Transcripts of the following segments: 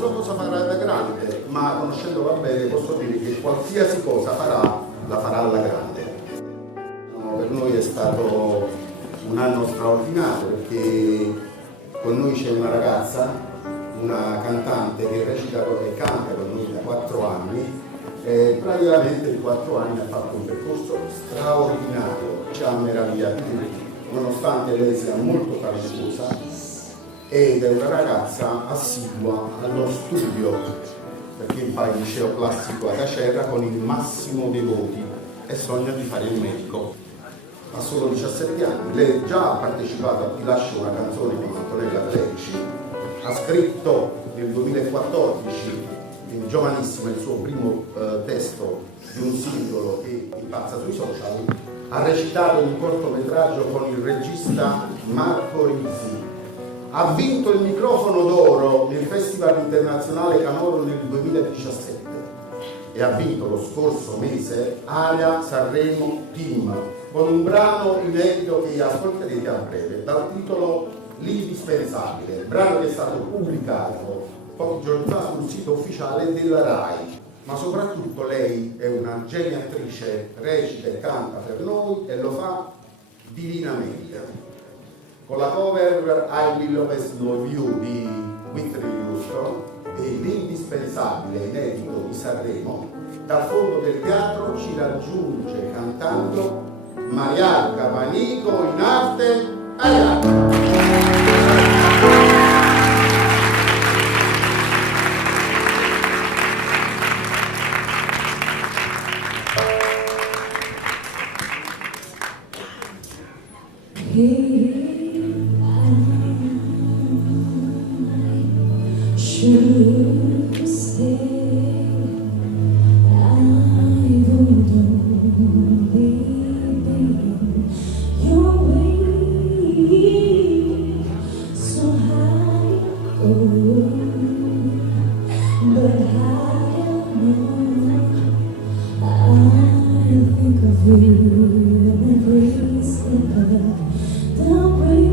so cosa farà da grande, ma conoscendola bene posso dire che qualsiasi cosa farà, la farà alla grande. No, per noi è stato un anno straordinario perché con noi c'è una ragazza, una cantante che recita e canta con noi da 4 anni. Praticamente in 4 anni ha fatto un percorso straordinario, ci ha meravigliato, nonostante lei sia molto talentuosa ed è una ragazza assidua allo studio, perché va al liceo classico ad Acerra con il massimo dei voti e sogna di fare il medico. Ha solo 17 anni, lei già ha partecipato a Ti lascio una canzone con Antonella Clerici, ha scritto nel 2014 giovanissima il suo primo testo di un singolo che impazza sui social, ha recitato un cortometraggio con il regista Marco Risi, ha vinto il microfono d'oro nel Festival Internazionale Canoro nel 2017 e ha vinto lo scorso mese Area Sanremo Team con un brano inedito che ascolterete a breve dal titolo L'indispensabile, brano che è stato pubblicato pochi giorni fa sul sito ufficiale della RAI, ma soprattutto lei è una geniatrice, recita e canta per noi e lo fa divinamente. Con la cover I Will Always Love You di Whitney Houston e l'indispensabile inedito di Sanremo, dal fondo del teatro ci raggiunge cantando Mariarca Panico in arte Ayarca. Should stay, I would only be your way, so high, oh, but I don't know, I think of you every step of the way.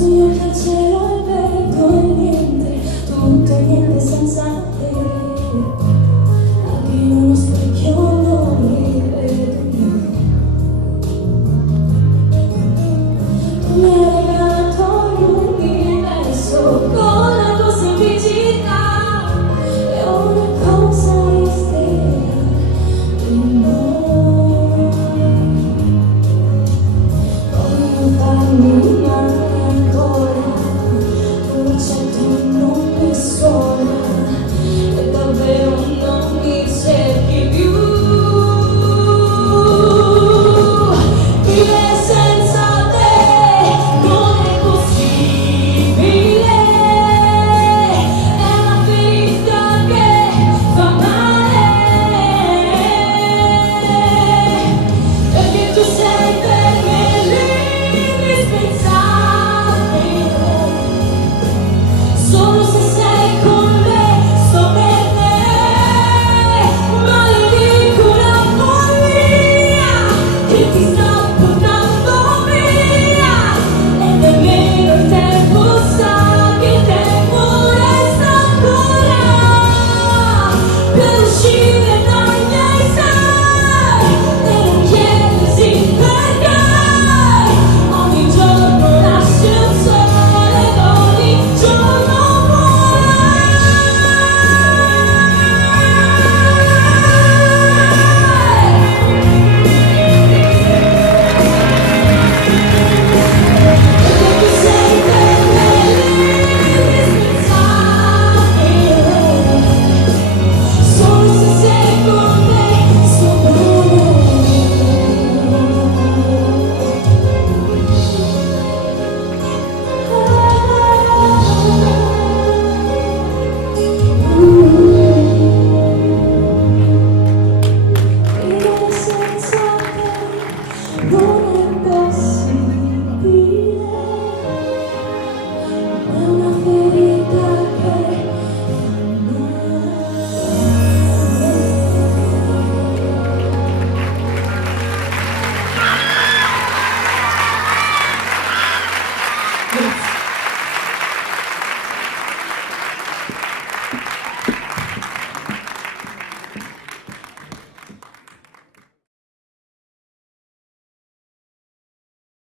see you